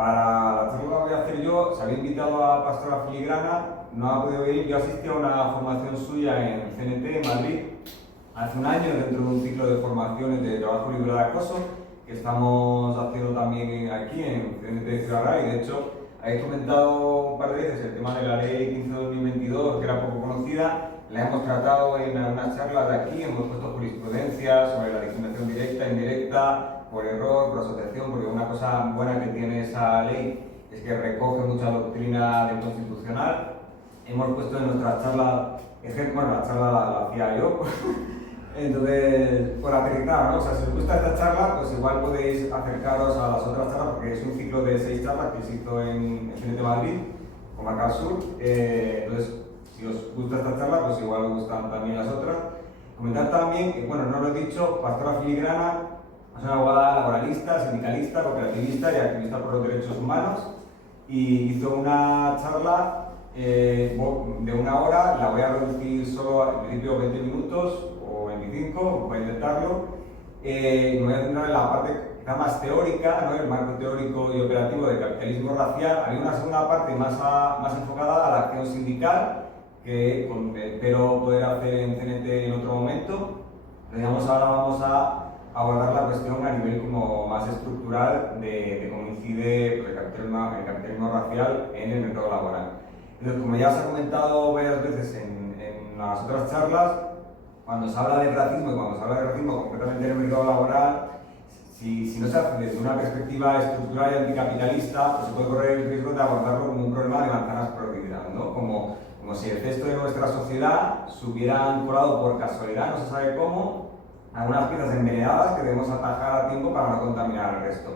Para la charla que voy a hacer yo, se había invitado a Pastora Filigrana, no ha podido venir. Yo asistí a una formación suya en CNT, en Madrid, hace un año, dentro de un ciclo de formaciones de trabajo libre de acoso, que estamos haciendo también aquí en CNT de Ciudad Real, y de hecho habéis comentado un par de veces el tema de la ley 15/2022, que era poco conocida. La hemos tratado en algunas charlas de aquí, hemos puesto jurisprudencia sobre la discriminación directa, indirecta, por error, por asociación, porque una cosa buena que tiene esa ley es que recoge mucha doctrina del Constitucional. Hemos puesto en nuestra charla, bueno, la charla la hacía yo, entonces, por aterrizar, ¿no? O sea, si os gusta esta charla, pues igual podéis acercaros a las otras charlas, porque es un ciclo de 6 charlas que se hizo en CNT Madrid, Comarca Sur. Entonces, si os gusta esta charla, pues igual os gustan también las otras. Comentar también que, bueno, no lo he dicho, Pastora Filigrana es una abogada laboralista, sindicalista, cooperativista y activista por los derechos humanos, y hizo una charla de 1 hora. La voy a reducir solo al principio 20 minutos o 25, voy a intentarlo. Me voy a centrar en la parte quizá más teórica, ¿no? El marco teórico y operativo del capitalismo racial. Hay una segunda parte más enfocada a la acción sindical, que espero poder hacer en CNT en otro momento. Digamos, ahora vamos a abordar la cuestión a nivel como más estructural de cómo incide pues, el capitalismo racial en el mercado laboral. Entonces, como ya se ha comentado varias veces en las otras charlas, cuando se habla de racismo y cuando se habla de racismo concretamente en el mercado laboral, si no se hace desde una perspectiva estructural y anticapitalista, pues se puede correr el riesgo de abordarlo como un problema de manzanas podridas, ¿no? Como si el resto de nuestra sociedad se hubieran colado por casualidad, no se sabe cómo, algunas piezas envenenadas que debemos atajar a tiempo para no contaminar al resto.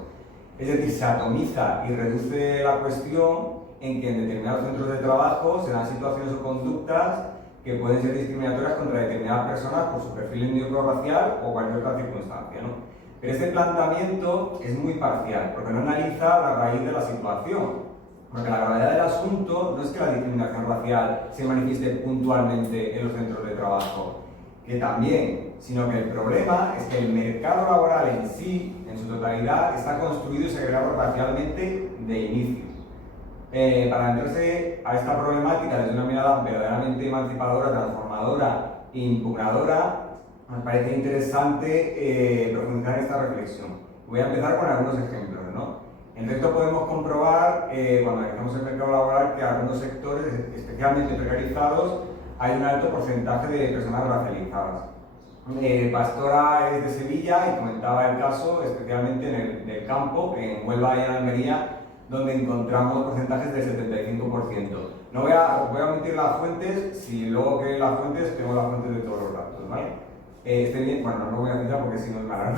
Es decir, se atomiza y reduce la cuestión en que en determinados centros de trabajo se dan situaciones o conductas que pueden ser discriminatorias contra determinadas personas por su perfil étnico-racial o cualquier otra circunstancia, ¿no? Pero este planteamiento es muy parcial, porque no analiza la raíz de la situación. Porque la gravedad del asunto no es que la discriminación racial se manifieste puntualmente en los centros de trabajo, que también, sino que el problema es que el mercado laboral en sí, en su totalidad, está construido y segregado racialmente de inicio. Para entrarse a esta problemática desde una mirada verdaderamente emancipadora, transformadora e impugnadora, me parece interesante profundizar en esta reflexión. Voy a empezar con algunos ejemplos, ¿no? En efecto, podemos comprobar, cuando analizamos el mercado laboral, que en algunos sectores, especialmente precarizados, hay un alto porcentaje de personas racializadas. Pastora es de Sevilla y comentaba el caso, especialmente en el campo, en Huelva y en Almería, donde encontramos porcentajes del 75%. No voy a omitir las fuentes, si luego que las fuentes, tengo las fuentes de todos los datos, ¿vale? Bueno, no lo voy a citar porque si no es malo.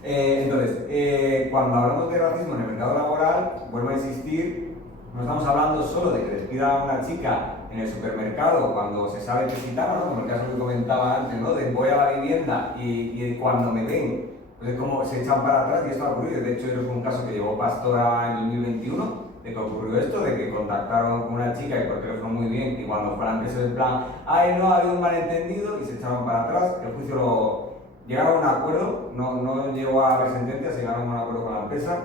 Entonces, cuando hablamos de racismo en el mercado laboral, vuelvo a insistir, no estamos hablando solo de que despida a una chica en el supermercado cuando se sabe que es gitana, ¿no? Como el caso que comentaba antes, ¿no? De voy a la vivienda y cuando me ven, pues es como se echan para atrás, y esto ha ocurrido. De hecho, fue un caso que llevó Pastora en 2021, de que ocurrió esto, de que contactaron con una chica y por teléfono muy bien, y cuando fue a la empresa en plan, ay, no, había un malentendido, y se echaron para atrás. El juicio llegaron a un acuerdo, no llegó a haber sentencia, se llegaron a un acuerdo con la empresa.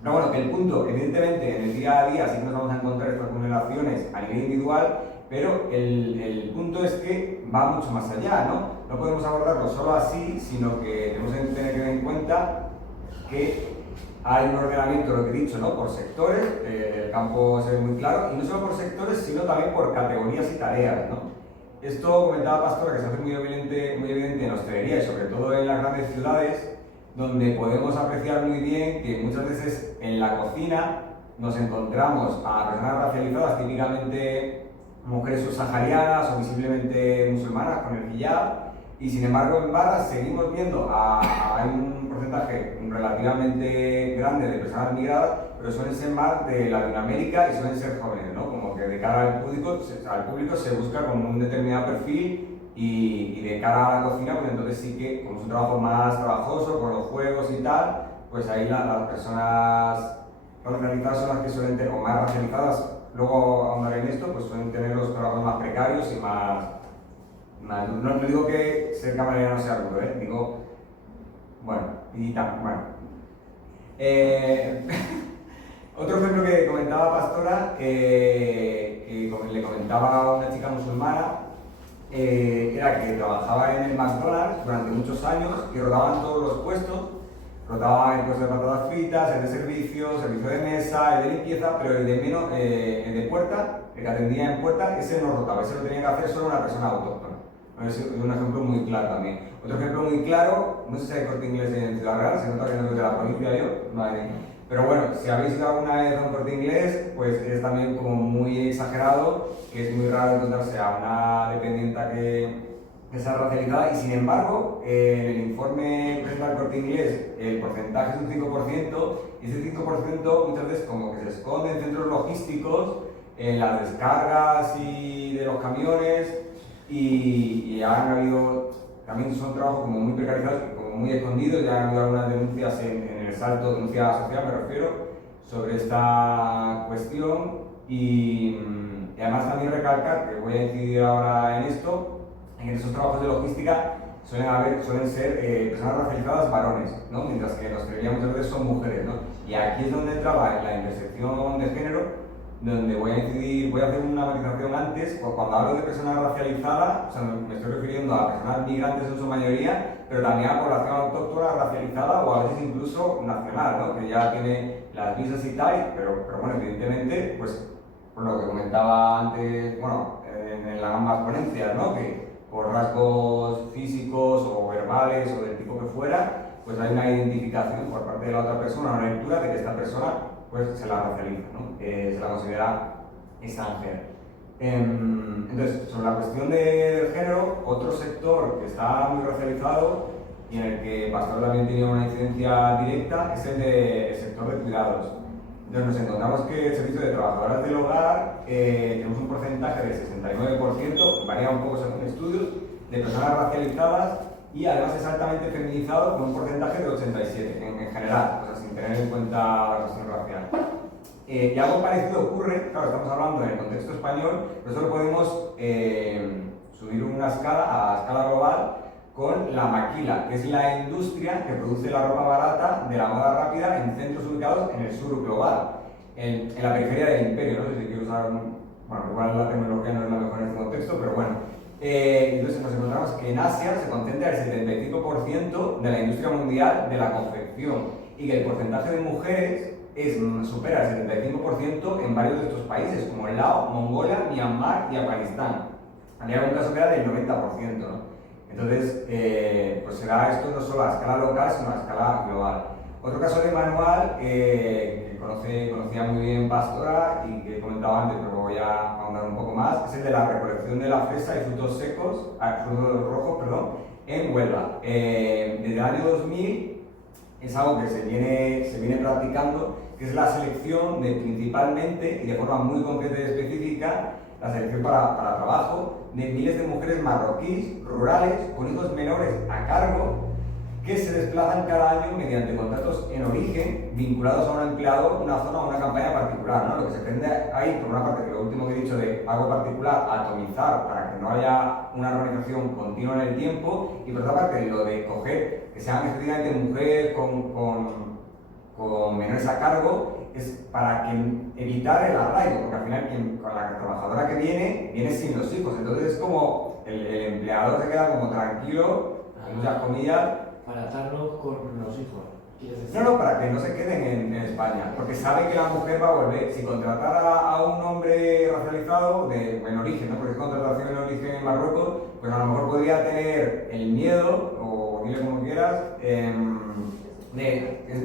Pero bueno, que el punto, evidentemente, en el día a día sí que nos vamos a encontrar estas vulneraciones a nivel individual, pero el punto es que va mucho más allá, ¿no? No podemos abordarlo solo así, sino que tenemos que tener en cuenta que hay un ordenamiento, lo que he dicho, ¿no? Por sectores, el campo se ve muy claro, y no solo por sectores, sino también por categorías y tareas, ¿no? Esto comentaba Pastora, que se hace muy evidente en hostelería y sobre todo en las grandes ciudades, donde podemos apreciar muy bien que muchas veces en la cocina nos encontramos a personas racializadas, típicamente mujeres subsaharianas o visiblemente musulmanas con el hijab, y sin embargo en barras seguimos viendo hay un porcentaje relativamente grande de personas migradas, pero suelen ser más de Latinoamérica y suelen ser jóvenes, ¿no? Como que de cara al público se busca como un determinado perfil, y de cara a la cocina, pues entonces sí que, como es un trabajo más trabajoso, con los juegos y tal, pues ahí las personas racializadas son las que suelen tener, o más racializadas, luego ahondar en esto, pues suelen tener los trabajos más precarios y más no digo que ser camarera no sea duro, digo, bueno, y tal, bueno. Otro ejemplo que comentaba Pastora, que le comentaba a una chica musulmana, era que trabajaba en el McDonald's durante muchos años y rodaban todos los puestos. Rotaban el puesto de patatas fritas, el de servicio de mesa, el de limpieza, pero el de puerta, el que atendía en puerta, ese no rotaba, ese lo tenía que hacer solo una persona autóctona. Es un ejemplo muy claro también. Otro ejemplo muy claro, no sé si hay Corte Inglés en Ciudad Real, se nota que no es de la provincia yo, no hay. Pero bueno, si habéis ido alguna vez a un Corte Inglés, pues es también como muy exagerado, que es muy raro encontrarse a una dependienta que sea racializada, y sin embargo, en el informe que presenta el Corte Inglés, el porcentaje es un 5%, y ese 5% muchas veces como que se esconde en centros logísticos, en las descargas y de los camiones, y han habido, también son trabajos como muy precarizados, como muy escondidos, ya han habido algunas denuncias en el Salto, denuncia social me refiero, sobre esta cuestión, y además también recalcar, que voy a incidir ahora en esto, en esos trabajos de logística suelen ser personas racializadas varones, ¿no? Mientras que en hostelería muchas veces son mujeres, ¿no? Y aquí es donde entra la intersección de género, donde voy a hacer una matización antes, cuando hablo de personas racializadas, o sea, me estoy refiriendo a personas migrantes en su mayoría, pero también a población autóctona racializada o a veces incluso nacional, ¿no? Que ya tiene las visas y tal, pero bueno, evidentemente, pues, por lo que comentaba antes, bueno, en las ambas ponencias, ¿no? Que por rasgos físicos o verbales o del tipo que fuera, pues hay una identificación por parte de la otra persona, una lectura de que esta persona pues se la racializa, ¿no? Se la considera extranjera. Entonces, sobre la cuestión del género, otro sector que está muy racializado y en el que Pastor también tiene una incidencia directa es el sector de cuidados. Entonces nos encontramos que el servicio de trabajadoras del hogar tenemos un porcentaje de 69%, varía un poco según estudios, de personas racializadas y además es altamente feminizado con un porcentaje de 87% en general, o sea, sin tener en cuenta la cuestión racial. Y algo parecido ocurre, claro, estamos hablando en el contexto español, pero eso lo podemos subir una escala a escala global con la maquila, que es la industria que produce la ropa barata de la moda rápida en centros ubicados en el sur global, en la periferia del imperio, no sé si quiero usar bueno, igual la tecnología no es la mejor en este contexto, pero bueno. Entonces nos encontramos que en Asia se concentra el 75% de la industria mundial de la confección y que el porcentaje de mujeres supera el 75% en varios de estos países, como Laos, Mongolia, Myanmar y Afganistán. Hay algún caso que era del 90%, ¿no? Entonces, pues será esto no solo a escala local, sino a escala global. Otro caso de manual que conocía muy bien Pastora y que he comentado antes, pero voy a ahondar un poco más, es el de la recolección de la fresa y frutos frutos rojos, en Huelva. Desde el año 2000 es algo que se viene practicando, que es la selección de principalmente y de forma muy concreta y específica, la selección para trabajo de miles de mujeres marroquíes, rurales, con hijos menores a cargo, que se desplazan cada año mediante contratos en origen vinculados a un empleador, una zona o una campaña particular, ¿no? Lo que se pretende ahí, por una parte, que lo último que he dicho de algo particular, atomizar para que no haya una organización continua en el tiempo, y por otra parte, lo de coger que sean específicamente mujeres con menores a cargo, es para evitar el arraigo, porque al final con la trabajadora que viene sin los hijos, entonces es como el empleador se queda como tranquilo, con muchas comillas. Para atarlos con los hijos, ¿quieres decir? No, para que no se queden en España, porque sabe que la mujer va a volver. Si contratara a un hombre racializado en origen, ¿no? Porque es contratación en origen en Marruecos, pues a lo mejor podría tener el miedo, o dile como quieras,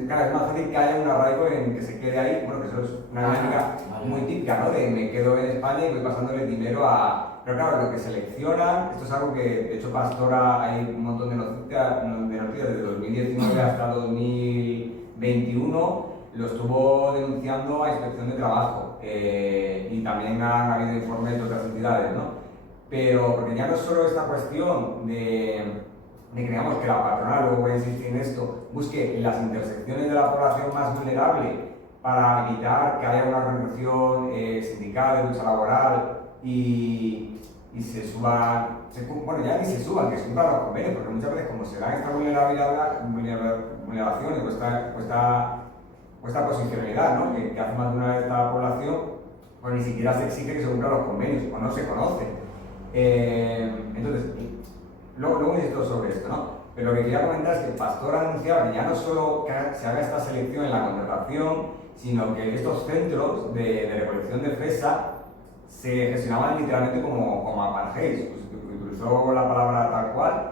claro, es más fácil que haya un arraigo en que se quede ahí, bueno, que eso es una dinámica muy típica, ¿no? De me quedo en España y voy pasándole dinero a... Pero claro, lo que seleccionan, esto es algo que, de hecho, Pastora, hay un montón de noticias desde 2019 hasta 2021, lo estuvo denunciando a Inspección de Trabajo, y también han habido informes de otras entidades, ¿no? Pero, porque ya no es solo esta cuestión de que digamos que la patronal, luego voy a insistir en esto, busque las intersecciones de la población más vulnerable para evitar que haya una organización sindical de lucha laboral y se suban, bueno, ya ni se suban, que se cumplan los convenios, porque muchas veces como se dan estas vulneraciones o o esta posicionalidad, ¿no? Que hace más de una vez esta población, pues ni siquiera se exige que se cumplan los convenios, o no se conoce. Entonces, luego insisto sobre esto, ¿no? Pero lo que quería comentar es que Pastor anunciaba que ya no solo que se haga esta selección en la contratación, sino que estos centros de recolección de fresa se gestionaban literalmente como apartheid, pues, utilizó la palabra tal cual,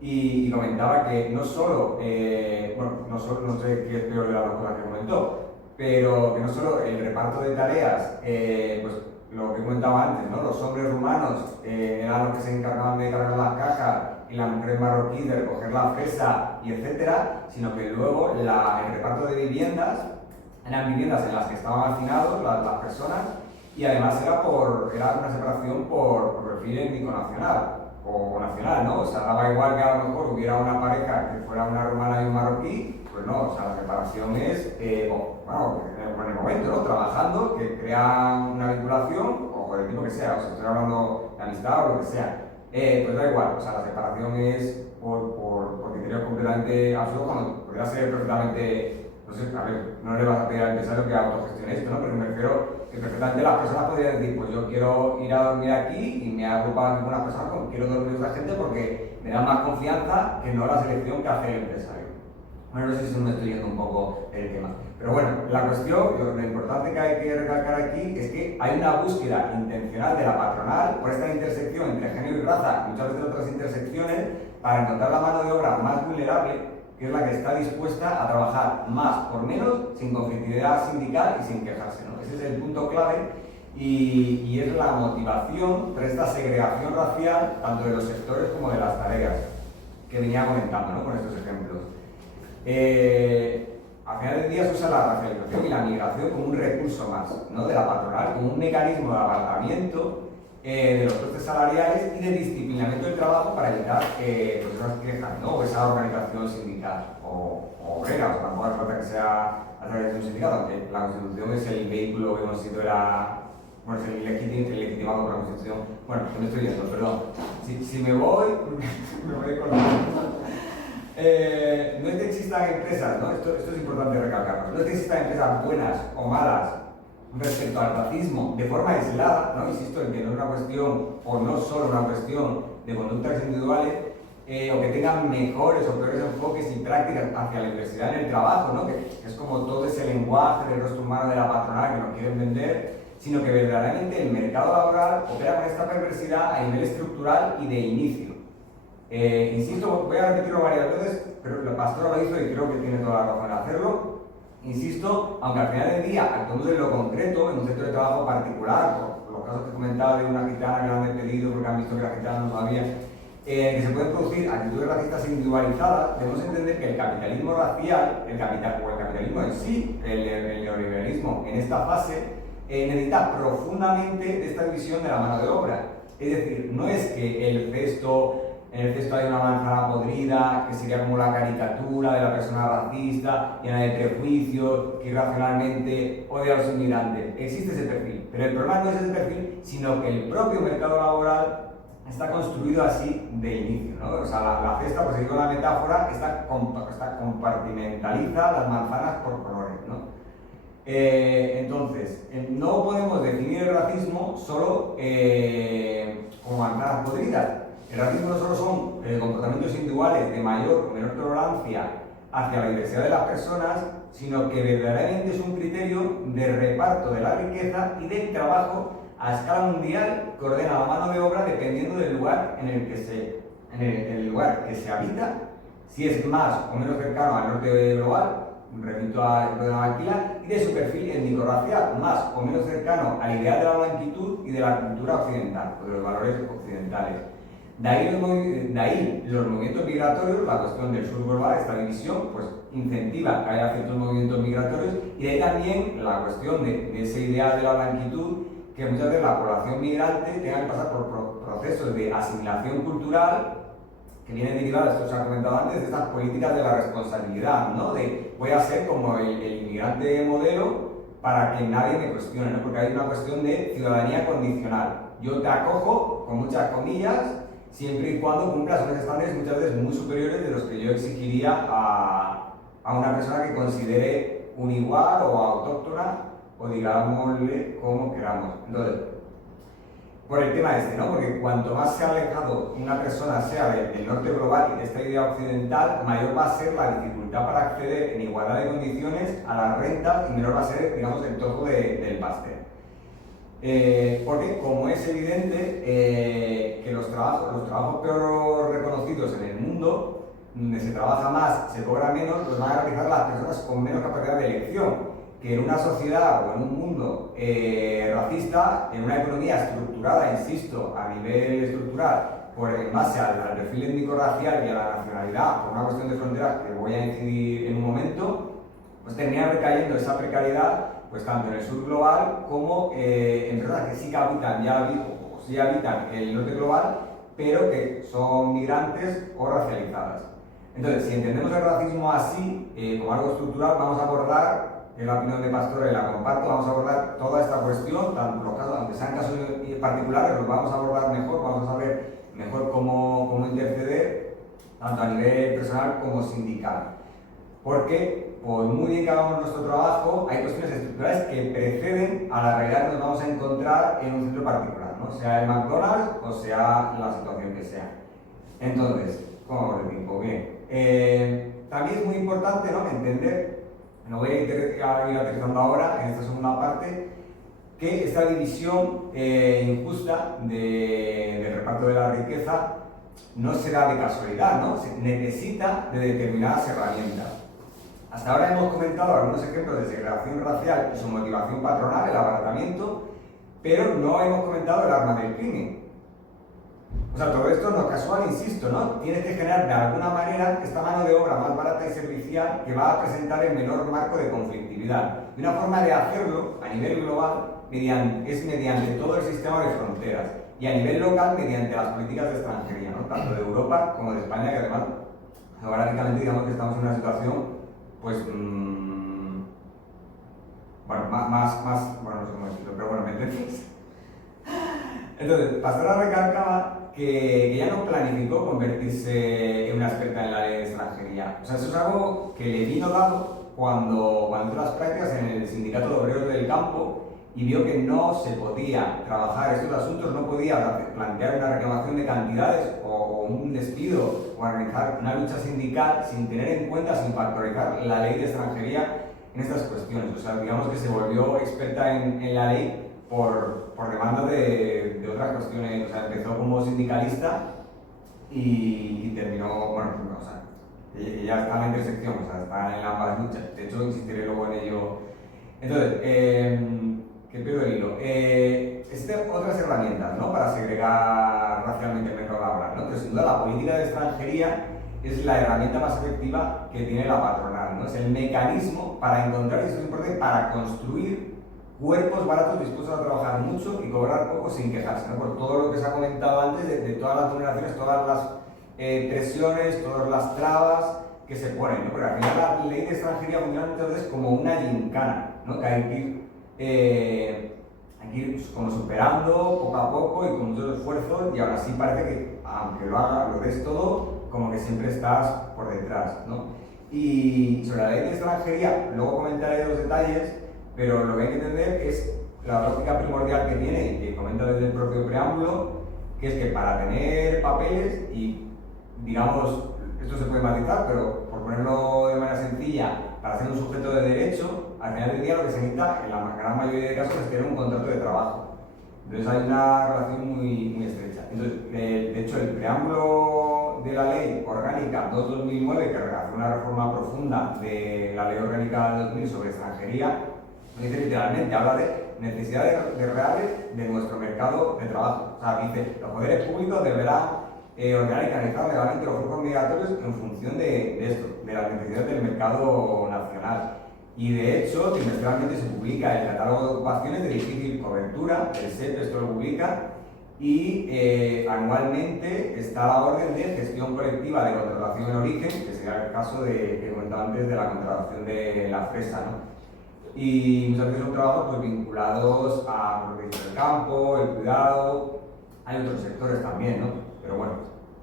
y comentaba que no solo, no sé qué es peor de las dos cosas que comentó, pero que no solo el reparto de tareas, pues lo que comentaba antes, ¿no? Los hombres rumanos eran los que se encargaban de cargar las cajas y las mujeres marroquíes de recoger la fresa y etcétera, sino que luego el reparto de viviendas eran viviendas en las que estaban hacinados las personas, y además era una separación por perfil étnico-nacional o nacional, ¿no? O sea, daba igual que a lo mejor hubiera una pareja que fuera una rumana y un marroquí, pues no, o sea, la separación es, bueno, en el momento, ¿no? Trabajando, que crean una vinculación, o del tipo que sea, o sea, estoy hablando de amistad o lo que sea, pues da igual, o sea, la separación es por criterios completamente absurdos, cuando podría ser perfectamente, no sé, a ver, no le vas a pedir al empresario que autogestione esto, ¿no? Pero me refiero que perfectamente las personas podrían decir, pues yo quiero ir a dormir aquí y me agrupan con unas personas con quiero dormir con esa gente porque me da más confianza que no la selección que hace el empresario. Bueno, no sé si me estoy yendo un poco el tema. Pero bueno, la cuestión, lo importante que hay que recalcar aquí es que hay una búsqueda intencional de la patronal por esta intersección entre género y raza y muchas veces otras intersecciones para encontrar la mano de obra más vulnerable, que es la que está dispuesta a trabajar más por menos, sin conflictividad sindical y sin quejarse, ¿no? Ese es el punto clave y es la motivación para esta segregación racial tanto de los sectores como de las tareas que venía comentando, ¿no? Con estos ejemplos. Al final del día se usa la racialización y la migración como un recurso más, ¿no? De la patronal, como un mecanismo de abarcamiento de los costes salariales y de disciplinamiento del trabajo para evitar pues esas quejas, ¿no? O esa organización sindical o obrera, o sea, tampoco hace falta que sea a través de un sindicato, aunque la Constitución es el vehículo que hemos sido bueno, es el legitimado por la Constitución. Bueno, que me estoy yendo, perdón. Si me voy, me voy con la... no es que existan empresas, ¿no? Esto es importante recalcarlo, no es que existan empresas buenas o malas respecto al racismo de forma aislada, ¿no? Insisto en que no es una cuestión, o no solo una cuestión de conductas individuales, o que tengan mejores o peores enfoques y prácticas hacia la diversidad en el trabajo, ¿no? Que es como todo ese lenguaje del rostro humano de la patronal que nos quieren vender, sino que verdaderamente el mercado laboral opera con esta perversidad a nivel estructural y de inicio. Insisto, voy a repetirlo varias veces, pero la pastora lo hizo y creo que tiene toda la razón en hacerlo. Insisto, aunque al final del día actuamos en lo concreto, en un centro de trabajo particular, por los casos que comentaba de una gitana que la han despedido porque han visto que la gitana no sabía, que se pueden producir actitudes racistas individualizadas, debemos entender que el capitalismo racial, el capitalismo en sí, el neoliberalismo en esta fase, necesita profundamente de esta división de la mano de obra. Es decir, no es que en el cesto hay una manzana podrida, que sería como la caricatura de la persona racista, llena de prejuicios, que irracionalmente odia a los inmigrantes. Existe ese perfil, pero el problema no es ese perfil, sino que el propio mercado laboral está construido así de inicio, ¿no? O sea, la cesta, por seguir con la metáfora, compartimentaliza las manzanas por colores, ¿no? Entonces, no podemos definir el racismo solo como manzanas podridas. El racismo no solo son comportamientos individuales de mayor o menor tolerancia hacia la diversidad de las personas, sino que verdaderamente es un criterio de reparto de la riqueza y del trabajo a escala mundial que ordena la mano de obra dependiendo del lugar en el lugar que se habita, si es más o menos cercano al norte global, repito al de la Maquila, y de su perfil étnico-racial, más o menos cercano al ideal de la blanquitud y de la cultura occidental, o de los valores occidentales. De ahí los movimientos migratorios, la cuestión del sur global, esta división, pues incentiva que haya ciertos movimientos migratorios, y de ahí también la cuestión de ese ideal de la blanquitud, que muchas veces la población migrante tenga que pasar por procesos de asimilación cultural que vienen derivadas, esto se ha comentado antes, de estas políticas de la responsabilidad, ¿no? De voy a ser como el inmigrante modelo para que nadie me cuestione, ¿no? Porque hay una cuestión de ciudadanía condicional. Yo te acojo, con muchas comillas, siempre y cuando cumplas unos estándares muchas veces muy superiores de los que yo exigiría a una persona que considere unigual o autóctona, o digámosle como queramos. Entonces, por el tema este, ¿no? Porque cuanto más se ha alejado una persona sea del norte global y de esta idea occidental, mayor va a ser la dificultad para acceder en igualdad de condiciones a las rentas y menor va a ser, digamos, el trozo del pastel. Porque, como es evidente, que los trabajos peor reconocidos en el mundo, donde se trabaja más, se cobra menos, los van a realizar las personas con menos capacidad de elección. Que en una sociedad o en un mundo racista, en una economía estructurada, insisto, a nivel estructural, en base al perfil étnico-racial y a la nacionalidad, por una cuestión de fronteras que voy a incidir en un momento, pues termina recayendo esa precariedad, pues tanto en el sur global como en personas que sí que habitan, o sí habitan el norte global, pero que son migrantes o racializadas. Entonces, si entendemos el racismo así, como algo estructural, vamos a abordar, en la opinión de Pastor y la comparto, vamos a abordar toda esta cuestión, tanto los casos, aunque sean casos particulares, los vamos a abordar mejor, vamos a saber mejor cómo interceder, tanto a nivel personal como sindical. Porque, por muy bien que hagamos nuestro trabajo, hay cuestiones estructurales que preceden a la realidad que nos vamos a encontrar en un centro particular, ¿no? Sea el McDonald's o sea la situación que sea. Entonces, ¿cómo vamos de tiempo? Bien. También es muy importante, ¿no?, entender, no voy a ir aterrizando ahora en esta segunda parte, que esta división injusta del reparto de la riqueza no se da de casualidad, ¿no? Se necesita de determinadas herramientas. Hasta ahora hemos comentado algunos ejemplos de segregación racial y su motivación patronal, el abaratamiento, pero no hemos comentado el arma del crimen. O sea, todo esto no es casual, insisto, ¿no? Tienes que generar de alguna manera esta mano de obra más barata y servicial que va a presentar el menor marco de conflictividad. Y una forma de hacerlo a nivel global es mediante todo el sistema de fronteras y a nivel local mediante las políticas de extranjería, ¿no?, tanto de Europa como de España, que además geográficamente digamos que estamos en una situación, pues, bueno, bueno, no sé cómo decirlo, pero bueno, ¿me entendéis? Entonces, Pastora recalcaba que ya no planificó convertirse en una experta en la ley de extranjería. O sea, eso es algo que le vino dado cuando entró a las prácticas en el Sindicato de Obreros del Campo y vio que no se podía trabajar estos asuntos, no podía plantear una reclamación de cantidades o un despido o organizar una lucha sindical sin tener en cuenta, sin factorizar la ley de extranjería en estas cuestiones. O sea, digamos que se volvió experta en la ley por demanda de otras cuestiones. O sea, empezó como sindicalista y terminó, bueno, o sea, ella está en la intersección, o sea, está en ambas luchas. De hecho, insistiré luego en ello. Entonces, ¿qué pierdo el hilo? Existen otras herramientas, ¿no?, para segregar racialmente el mercado laboral, ¿no? Pero sin duda la política de extranjería es la herramienta más efectiva que tiene la patronal, ¿no? Es el mecanismo para encontrar, y eso es importante, para construir cuerpos baratos dispuestos a trabajar mucho y cobrar poco sin quejarse, ¿no? Por todo lo que se ha comentado antes de todas las vulneraciones, todas las presiones, todas las trabas que se ponen, ¿no? Porque al final la ley de extranjería funciona muchas veces como una gincana, ¿no?, que hay que ir como superando poco a poco y con muchos esfuerzos, y aún así parece que, aunque lo des todo, como que siempre estás por detrás, ¿no? Y sobre la ley de extranjería, luego comentaré los detalles, pero lo que hay que entender es la lógica primordial que tiene, y que comenta desde el propio preámbulo, que es que para tener papeles, y digamos, esto se puede matizar, pero por ponerlo de manera sencilla, para ser un sujeto de derecho, al final del día lo que se necesita, en la gran mayoría de casos, es tener un contrato de trabajo. Entonces hay una relación muy estrecha. Entonces, de hecho, el preámbulo de la Ley Orgánica 2/2009, que hace una reforma profunda de la Ley Orgánica 2000 sobre extranjería, dice literalmente, habla de necesidades reales de nuestro mercado de trabajo. O sea, dice, los poderes públicos deberán ordenar y canalizar legalmente los flujos migratorios en función de esto, de las necesidades del mercado nacional. Y de hecho, trimestralmente se publica el catálogo de ocupaciones de difícil cobertura, el SEP esto lo publica, y anualmente está la orden de gestión colectiva de contratación en origen, que sería el caso que comentaba antes de la contratación de la fresa, ¿no? Y muchas veces son trabajos pues, vinculados a protección del campo, el cuidado, hay otros sectores también, ¿no? Pero bueno,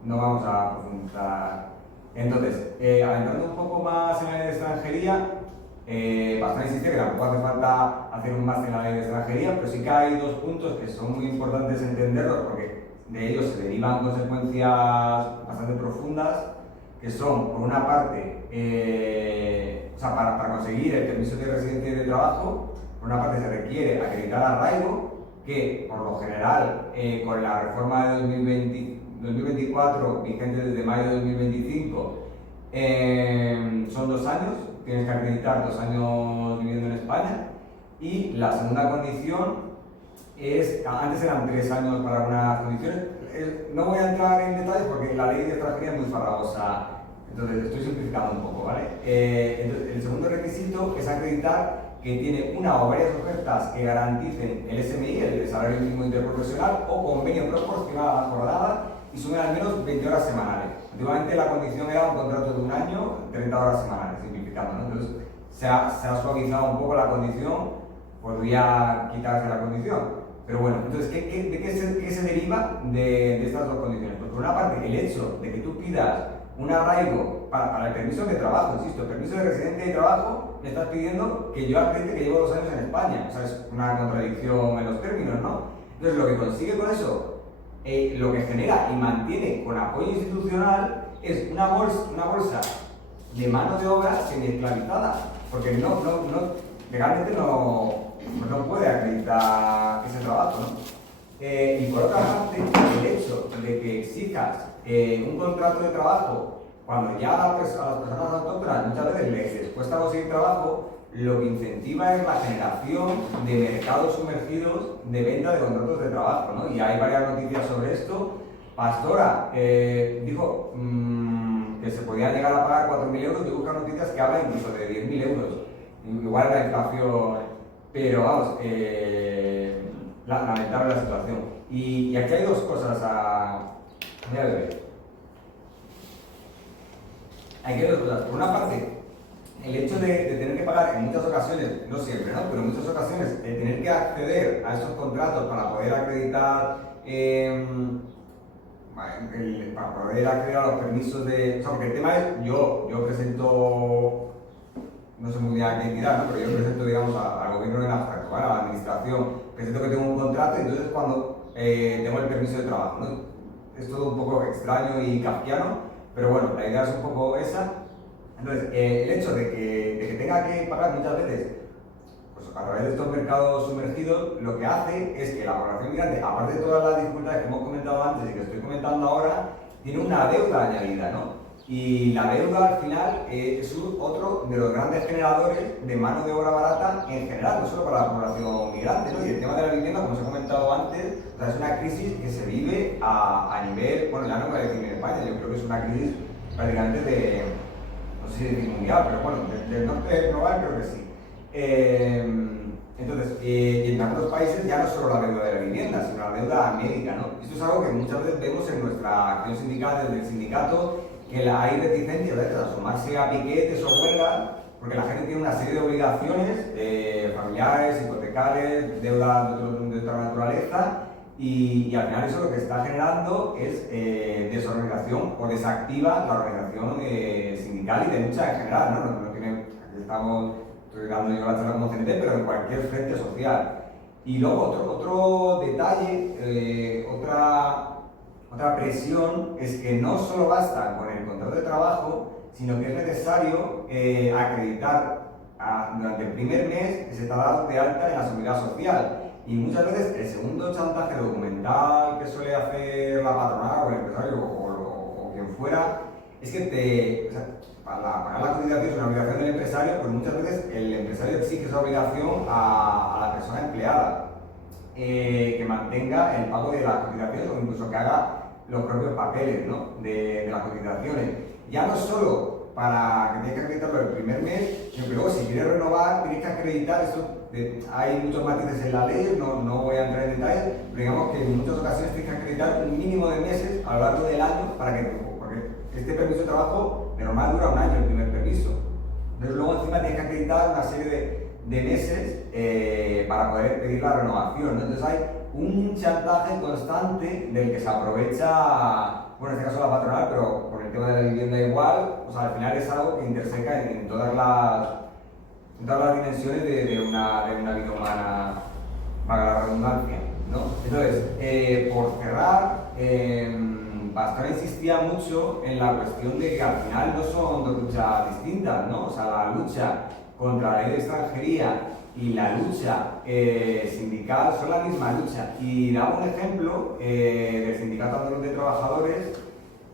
no vamos a profundizar. Entonces, adentrando un poco más en la extranjería, Pastor insiste que tampoco hace falta hacer un máster en la ley de extranjería, pero sí que hay dos puntos que son muy importantes entenderlos porque de ellos se derivan consecuencias bastante profundas, que son, por una parte, o sea, para conseguir el permiso de residencia y de trabajo, por una parte se requiere acreditar arraigo, que por lo general, con la reforma de 2024, vigente desde mayo de 2025, son 2 años, tienes que acreditar 2 años viviendo en España. Y la segunda condición es, antes eran 3 años para algunas condiciones, no voy a entrar en detalles porque la ley de extranjería es muy farragosa, entonces estoy simplificando un poco, ¿vale? Entonces, el segundo requisito es acreditar que tiene una o varias ofertas que garanticen el SMI, el salario mínimo interprofesional, o convenio proporcional a la jornada y sumen al menos 20 horas semanales. Antiguamente la condición era un contrato de 1 año, 30 horas semanales, simplificando, ¿no? Entonces se ha suavizado un poco la condición, podría quitarse la condición. Pero bueno, entonces, ¿de qué se deriva de estas dos condiciones? Pues por una parte, el hecho de que tú pidas un arraigo para el permiso de trabajo, insisto, el permiso de residencia y trabajo, me estás pidiendo que yo acredite que llevo 2 años en España. O sea, es una contradicción en los términos, ¿no? Entonces, lo que consigue con eso, lo que genera y mantiene con apoyo institucional es una bolsa de mano de obra semi-esclavizada, porque legalmente no puede acreditar ese trabajo, ¿no? Y por otra parte, el hecho de que exijas un contrato de trabajo cuando ya a las personas autóctonas muchas veces les cuesta conseguir trabajo, lo que incentiva es la generación de mercados sumergidos de venta de contratos de trabajo, ¿no? Y hay varias noticias sobre esto. Pastora dijo que se podía llegar a pagar 4.000 euros, yo busco noticias que hablan incluso de 10.000 euros. Igual la inflación, pero vamos, lamentable la situación. Y aquí hay dos cosas voy a ver. Hay dos cosas. Por una parte, el hecho de tener que pagar en muchas ocasiones, no siempre, ¿no? Pero en muchas ocasiones, tener que acceder a esos contratos para poder acreditar, para poder acceder a los permisos de... O sea, porque el tema es, yo presento, no sé muy bien a qué entidad, ¿no? Pero yo presento, digamos, al gobierno en abstracto, ¿vale? A la administración, presento que tengo un contrato y entonces cuando tengo el permiso de trabajo, ¿no? Es todo un poco extraño y kafkiano, pero bueno, la idea es un poco esa. Entonces, el hecho de que tenga que pagar muchas veces, pues a través de estos mercados sumergidos, lo que hace es que la población migrante, aparte de todas las dificultades que hemos comentado antes y que estoy comentando ahora, tiene una deuda añadida, ¿no? Y la deuda al final es otro de los grandes generadores de mano de obra barata en general, no solo para la población migrante, ¿no? Y el tema de la vivienda, como os he comentado antes, o sea, es una crisis que se vive a nivel, bueno, ya no voy a decir en España, yo creo que es una crisis prácticamente de, no sé si mundial, pero bueno, del norte global creo que sí. Entonces, y en algunos países ya no solo la deuda de la vivienda, sino la deuda médica, ¿no? Esto es algo que muchas veces vemos en nuestra acción sindical desde el sindicato, que hay reticencia a sumarse a piquetes o huelgas, porque la gente tiene una serie de obligaciones familiares, hipotecarias, deudas de otra naturaleza, y al final eso lo que está generando es desorganización o desactiva la organización sindical y de lucha en general, ¿no? Estoy dando yo la charla como CNT, pero en cualquier frente social. Y luego otro detalle, otra presión es que no solo basta con el contrato de trabajo, sino que es necesario acreditar durante el primer mes que se está dado de alta en la seguridad social. Y muchas veces el segundo chantaje documental que suele hacer la patronal o el empresario o quien fuera es que para pagar la cotización es una obligación del empresario, pues muchas veces el empresario exige esa obligación a la persona empleada, que mantenga el pago de las cotizaciones o incluso que haga los propios papeles, ¿no? de las cotizaciones. Ya no solo para que tienes que acreditarlo el primer mes, sino que luego si quieres renovar tienes que acreditar esto. Hay muchos matices en la ley, no voy a entrar en detalles, pero digamos que en muchas ocasiones tienes que acreditar un mínimo de meses a lo largo del año porque este permiso de trabajo de normal dura 1 año el primer permiso. Entonces luego encima tienes que acreditar una serie de meses para poder pedir la renovación, ¿no? Entonces hay un chantaje constante del que se aprovecha, bueno, en este caso la patronal, pero por el tema de la vivienda igual, o sea, al final es algo que interseca en todas en todas las dimensiones de una vida humana, para la redundancia, ¿no? Entonces, por cerrar, Pastora insistía mucho en la cuestión de que al final no son dos luchas distintas, ¿no? O sea, la lucha contra la ley de extranjería y la lucha sindical son la misma lucha. Y daba un ejemplo del Sindicato Andaluz de Trabajadores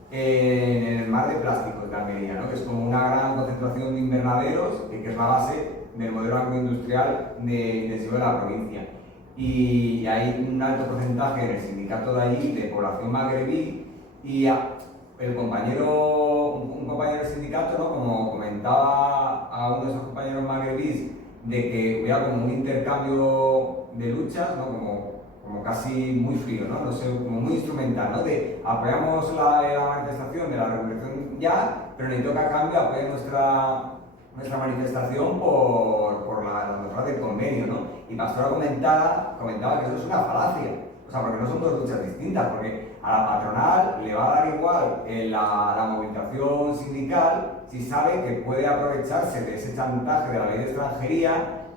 en el mar de plásticos de Almería, ¿no? Que es como una gran concentración de invernaderos, que es la base del modelo agroindustrial intensivo de la provincia. Y hay un alto porcentaje en el sindicato de allí de población magrebí, y un compañero del sindicato, ¿no? Como comentaba a uno de esos compañeros magrebíes, de que hubiera como un intercambio de luchas, ¿no? Como casi muy frío, ¿no? No sé, como muy instrumental, ¿no? De apoyamos la manifestación de la revolución ya, pero necesito que a cambio apoye nuestra manifestación por la mejora del convenio, ¿no? Y Pastora comentaba que eso es una falacia, o sea, porque no son dos luchas distintas, porque a la patronal le va a dar igual la movilización sindical si sabe que puede aprovecharse de ese chantaje de la ley de extranjería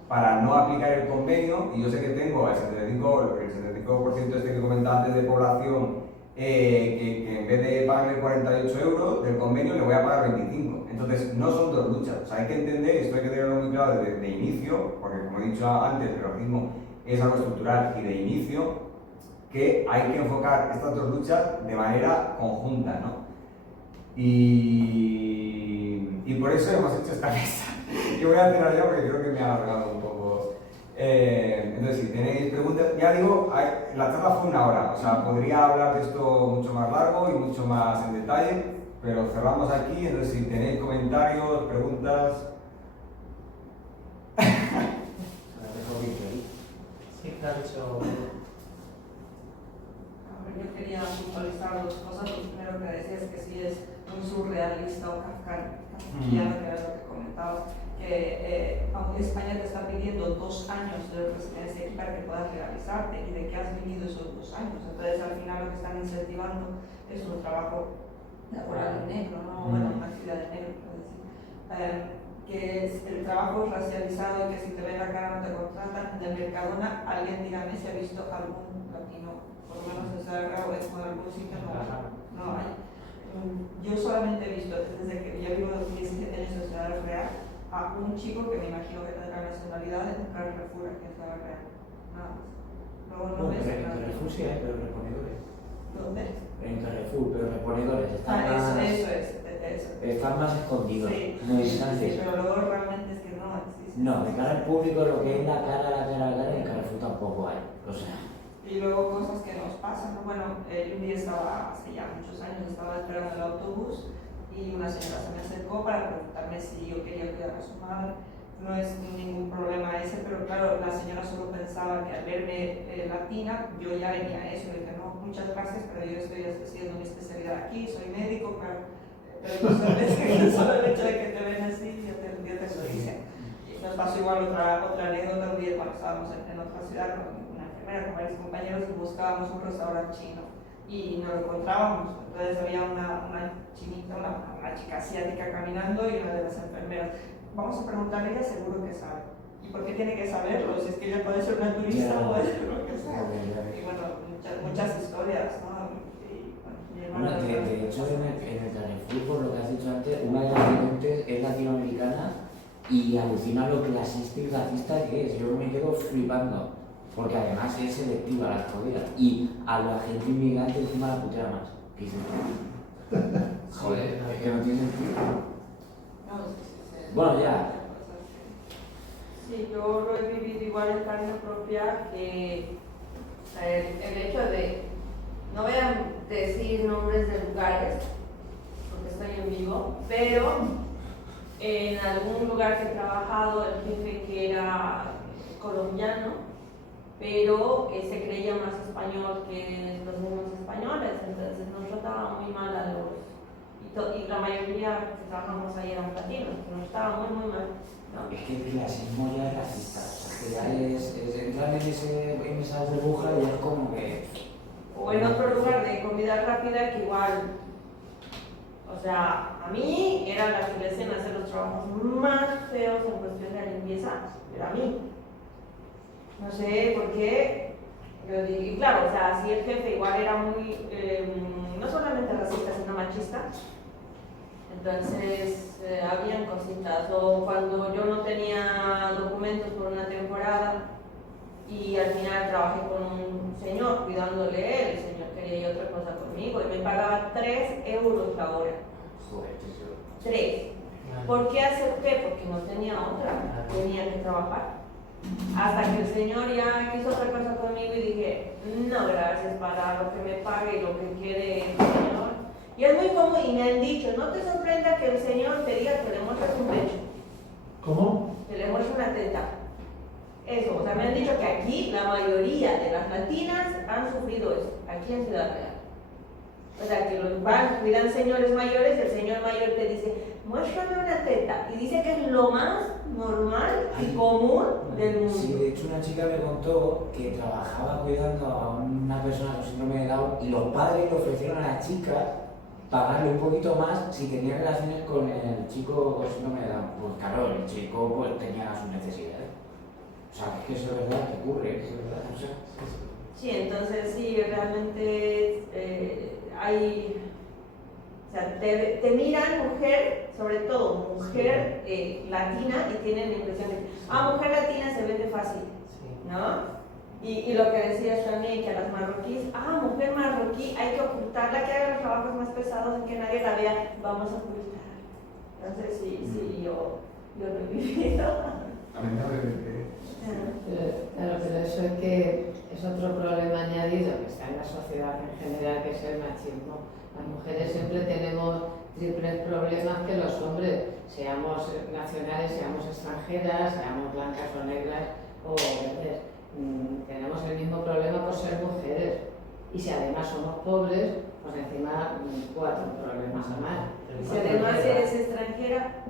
para no aplicar el convenio. Y yo sé que tengo el 75% este que comentaba antes de población que en vez de pagarle 48 euros del convenio le voy a pagar 25. Entonces no son dos luchas, o sea, hay que entender, esto hay que tenerlo muy claro desde inicio, porque como he dicho antes, el racismo es algo estructural y de inicio, que hay que enfocar estas dos luchas de manera conjunta, ¿no? Y por eso hemos hecho esta mesa. Yo voy a terminar ya porque creo que me ha alargado un poco. Entonces, si tenéis preguntas, ya digo, la charla fue 1 hora, o sea, podría hablar de esto mucho más largo y mucho más en detalle, pero cerramos aquí. Entonces, si tenéis comentarios, preguntas. Sí, claro, yo quería puntualizar 2 cosas. Lo primero que decías que sí es muy surrealista o kafkiano, que era lo que comentabas, que aunque España te está pidiendo 2 años de residencia aquí para que puedas legalizarte y de que has vivido esos 2 años, entonces al final lo que están incentivando es un trabajo laboral en negro, ¿no? Bueno, una actividad de negro, quiero decir. Que es el trabajo racializado y que si te ven la cara no te contratan. De Mercadona, alguien dígame si ha visto algún latino, por lo menos en Zaragoza o en algún sitio, no hay. Yo solamente he visto, desde que yo vivo 17 años en Ciudad Real, a un chico que me imagino que tendrá nacionalidad en Carrefour aquí en Ciudad Real. Nada más. Luego no ves nada. En Carrefour sí hay, pero reponedores. ¿Dónde? En Carrefour, pero reponedores. Eso. Están más escondidos. Sí, sí, pero luego realmente es que no existe. No, de cara al público, lo que es la cara, en Carrefour tampoco hay. O sea. Y luego cosas que nos pasan, ¿no? Bueno, yo un día estaba, hace ya muchos años, estaba esperando el autobús y una señora se me acercó para preguntarme si yo quería cuidar a su madre. No es ningún problema ese, pero claro, la señora solo pensaba que al verme latina, yo ya venía a eso. Le dije, no, muchas gracias, pero yo estoy haciendo mi especialidad aquí, soy médico, pero solo el hecho de que te ven así, ya te lo dicen. Y nos pasó igual otra anécdota un día cuando estábamos en otra ciudad con con varios compañeros y buscábamos un restaurante chino y no lo encontrábamos. Entonces había una chinita, una chica asiática caminando y una de las enfermeras. Vamos a preguntarle, ella seguro que sabe. ¿Y por qué tiene que saberlo? Si es que ella puede ser una turista o puede ser lo que sea. Y bueno, muchas historias, ¿no? Bueno, de hecho, en el Carrefour, por lo que has dicho antes, una de las clientes es latinoamericana y alucina lo clasista y racista que es. Yo me quedo flipando. Porque además es selectiva la jodida. Y a la gente inmigrante encima la putea más. ¿Qué dices? Joder, es que no tiene sentido. Bueno, ya. Sí, yo lo he vivido igual en carne propia, que el hecho de, no voy a decir nombres de lugares, porque estoy en vivo, pero en algún lugar que he trabajado, el jefe que era colombiano, pero se creía más español que los mismos españoles, entonces nos trataba muy mal a los, y la mayoría que trabajamos ahí eran latinos, nos trataba muy mal, ¿no? Es que el clasismo ya es racista, o sea, que ya es entrar en esa burbuja y es como que... O en otro lugar de comida rápida que igual, O sea, a mí eran las que le hacían hacer los trabajos más feos en cuestión de limpieza, era a mí. No sé por qué. Y claro, o sea, si el jefe igual era muy, no solamente racista, sino machista, entonces habían cositas. O cuando yo no tenía documentos por una temporada y al final trabajé con un señor cuidándole él, el señor quería ir otra cosa conmigo y me pagaba 3 euros la hora. Joder, eso. 3. ¿Por qué acepté? Porque no tenía otra, tenía que trabajar. Hasta que el señor ya quiso otra cosa conmigo y dije, no gracias, para lo que me pague y lo que quiere el señor. Y es muy común y me han dicho, no te sorprenda que el señor te diga que le muestres un pecho. ¿Cómo? Que le muestres una teta. Eso, o sea, me han dicho que aquí la mayoría de las latinas han sufrido eso, aquí en Ciudad Real. O sea, que los van, cuidan señores mayores y el señor mayor te dice, muéstrame una teta. Y dice que es lo más normal y común del mundo. Sí, de hecho una chica me contó que trabajaba cuidando a una persona con síndrome de Down y los padres le ofrecieron a la chica pagarle un poquito más si tenía relaciones con el chico con síndrome de Down. Pues claro, el chico pues tenía sus necesidades. O sea, es que eso es verdad, que ocurre, es verdad. O sea, Sí, entonces sí, realmente hay... O sea, te miran mujer, sobre todo mujer latina, y tienen la impresión de que, mujer latina se vende fácil, ¿no? Y lo que decías también, que a las marroquíes, mujer marroquí, hay que ocultarla, que haga los trabajos más pesados en que nadie la vea, vamos a ocultar. Entonces sí, yo lo he vivido. Lamentablemente. Claro, pero eso es que es otro problema añadido que está en la sociedad en general, que es el machismo. Las mujeres siempre tenemos triples problemas que los hombres, seamos nacionales, seamos extranjeras, seamos blancas o negras o verdes. Tenemos el mismo problema por ser mujeres. Y si además somos pobres, pues encima 4 problemas más. Si además eres extranjera,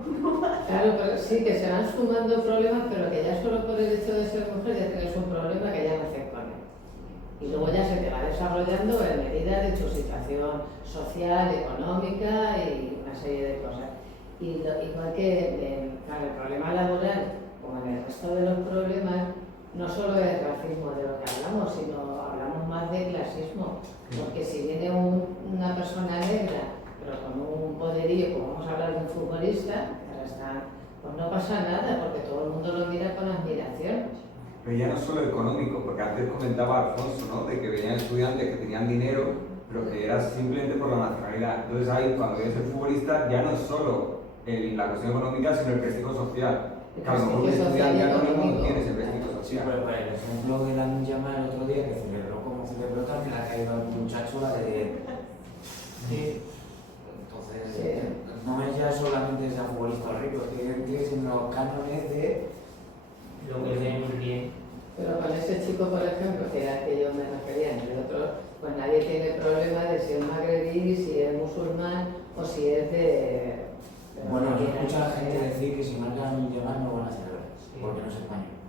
Claro, pero sí, que se van sumando problemas, pero que ya solo por el hecho de ser mujer ya tienes un problema que ya naces con él. Y luego ya se te va desarrollando en medida de tu situación social, económica y una serie de cosas. Y igual que claro, el problema laboral, como en el resto de los problemas, no solo es racismo de lo que hablamos, sino hablamos más de clasismo. Porque si viene una persona negra, pero con un poderío, como vamos a hablar de un futbolista, que ahora está, pues no pasa nada, porque todo el mundo lo mira con admiración. Pero ya no solo económico, porque antes comentaba Alfonso, ¿no? De que venían estudiantes que tenían dinero, pero que era simplemente por la nacionalidad. Entonces ahí, cuando eres el futbolista, ya no es solo la cuestión económica, sino el prestigio social. Que a lo mejor un estudiante anónimo no tiene ese prestigio sí, social. pero por el ejemplo de la Ninjama el otro día que celebró como celebró también ha caído al muchacho la de... Sí. Entonces, Sí. no es ya solamente ser futbolista rico, es que tienes unos cánones de lo que ven muy bien. Pero con ese chico, por ejemplo, que era el que yo me refería, y el otro, pues nadie tiene problema de si es magrebí, si es musulmán o si es de... Bueno, yo escucho a la gente decir que si marcan un Ninjama no van a celebrar, porque no es español.